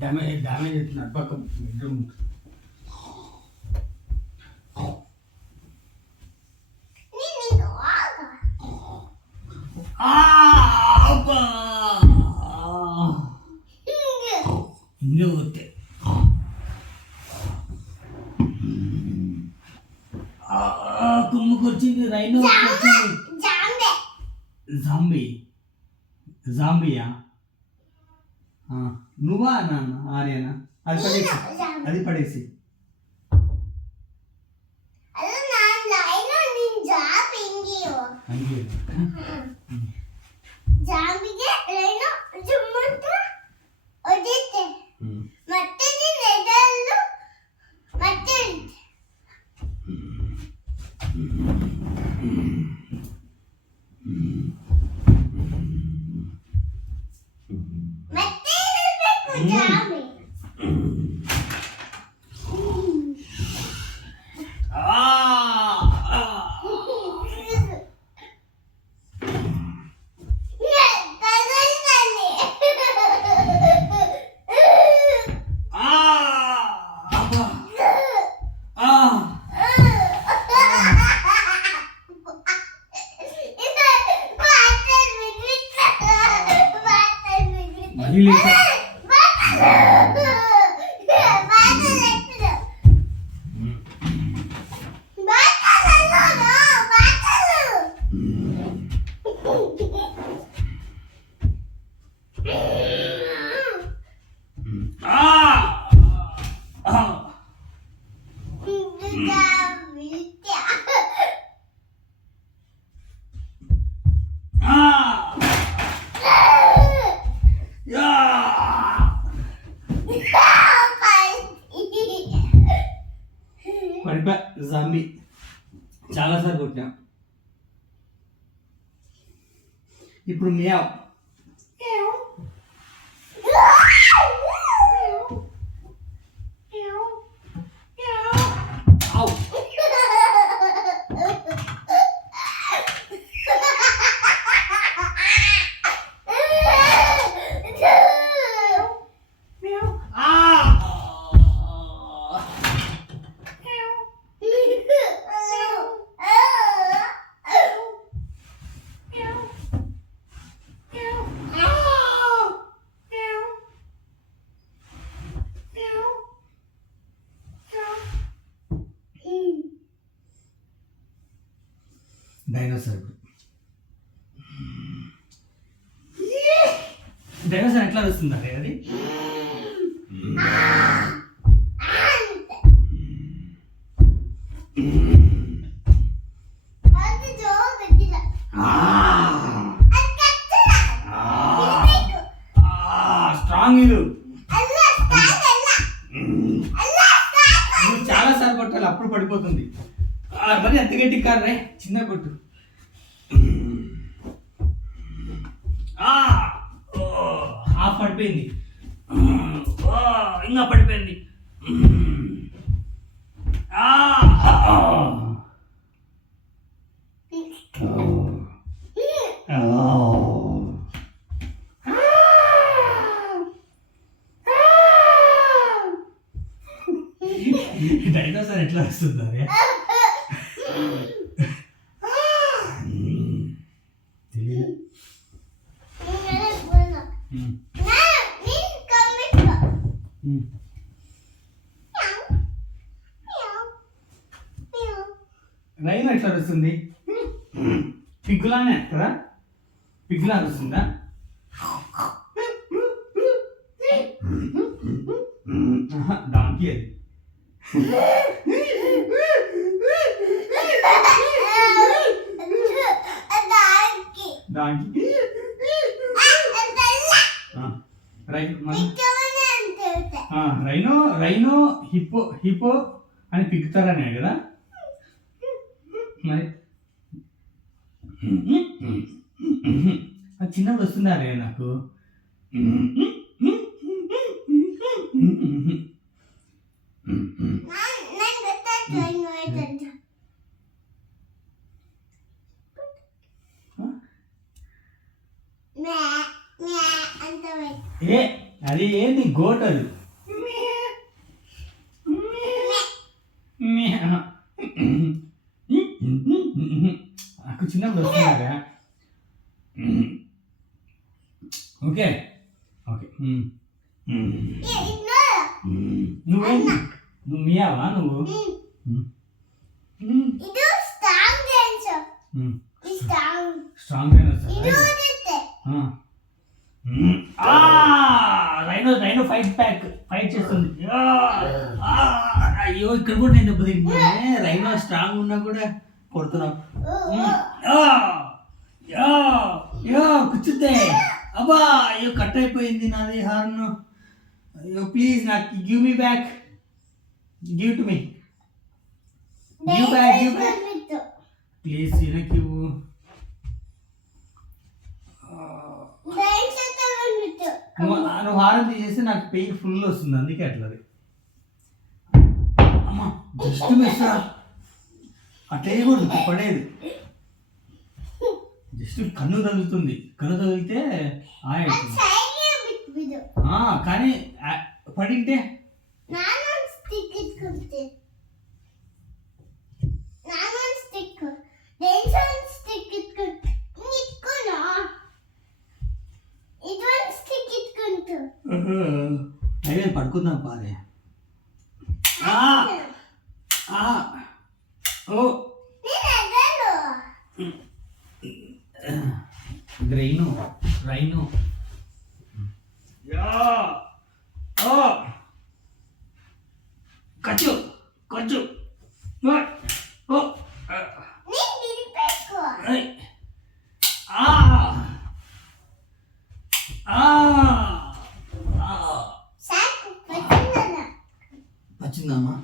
Damage అవుతుంది పక్క bedroom. ఇంట్లో పోతే కొమ్ముకొచ్చింది, రైలు వచ్చింది. జాంబీ జాంబియా నువ్వా నాన్న ఆర్యనా? అది పడేసి అది పడేసి జాంబీ చాలాసార్లు కొట్టాం. ఇప్పుడు మియావ్ డైనోసార్. డైనోసార్ ఎట్లా వస్తుంది అది? స్ట్రాంగ్ ఇది. నువ్వు చాలా సార్లు కొట్టాలి, అప్పుడు పడిపోతుంది. మరి అంత గట్టి కార్రే, చిన్న కొట్టు. హాఫ్ పడిపోయింది, ఇంకా పడిపోయింది. డైనోసార్ ఎట్లా వస్తుంది? రైలు ఎట్లా వస్తుంది? పిగ్గులానే కదా, పిగ్గులా వస్తుందా? డాంకీ అది. Donkey rhino rhino hippo hippo అని పిగుతారనే కదా మరి. అది చిన్నప్పుడు వస్తుందా రే నాకు? ఏ అది ఏంది గోట్ అది నాకు చిన్నప్పుడు వస్తున్నాగా ఓకే ఓకే నువ్వేంటి నువ్వు మియావా నువ్వు స్ట్రాంగ్ రైనో ఫైట్ చేస్తుంది అయ్యో ఇక్కడ కూడా నేను దెబ్బతింటున్నానే రైనో స్ట్రాంగ్ ఉన్నా కూడా కొడుతున్నావు కూర్చుంటే అబ్బా అయ్యో కట్ అయిపోయింది నాది హార్న్ అయ్యో ప్లీజ్ నాకు give me back give to me give back please నాకు ఇవ్వు నువ్వు హారం తీసేస్తే నాకు పెయిన్ ఫుల్ వస్తుంది అందుకే అట్లది అమ్మా జస్ట్ మిస్ అట్లే కూడా పడేది జస్ట్ కన్ను తగులుతుంది కన్ను తగిలితే కానీ పడింటే అదే పడుకుందాం పారే ఓ రైను కచ్చు వచ్చిందమ్మా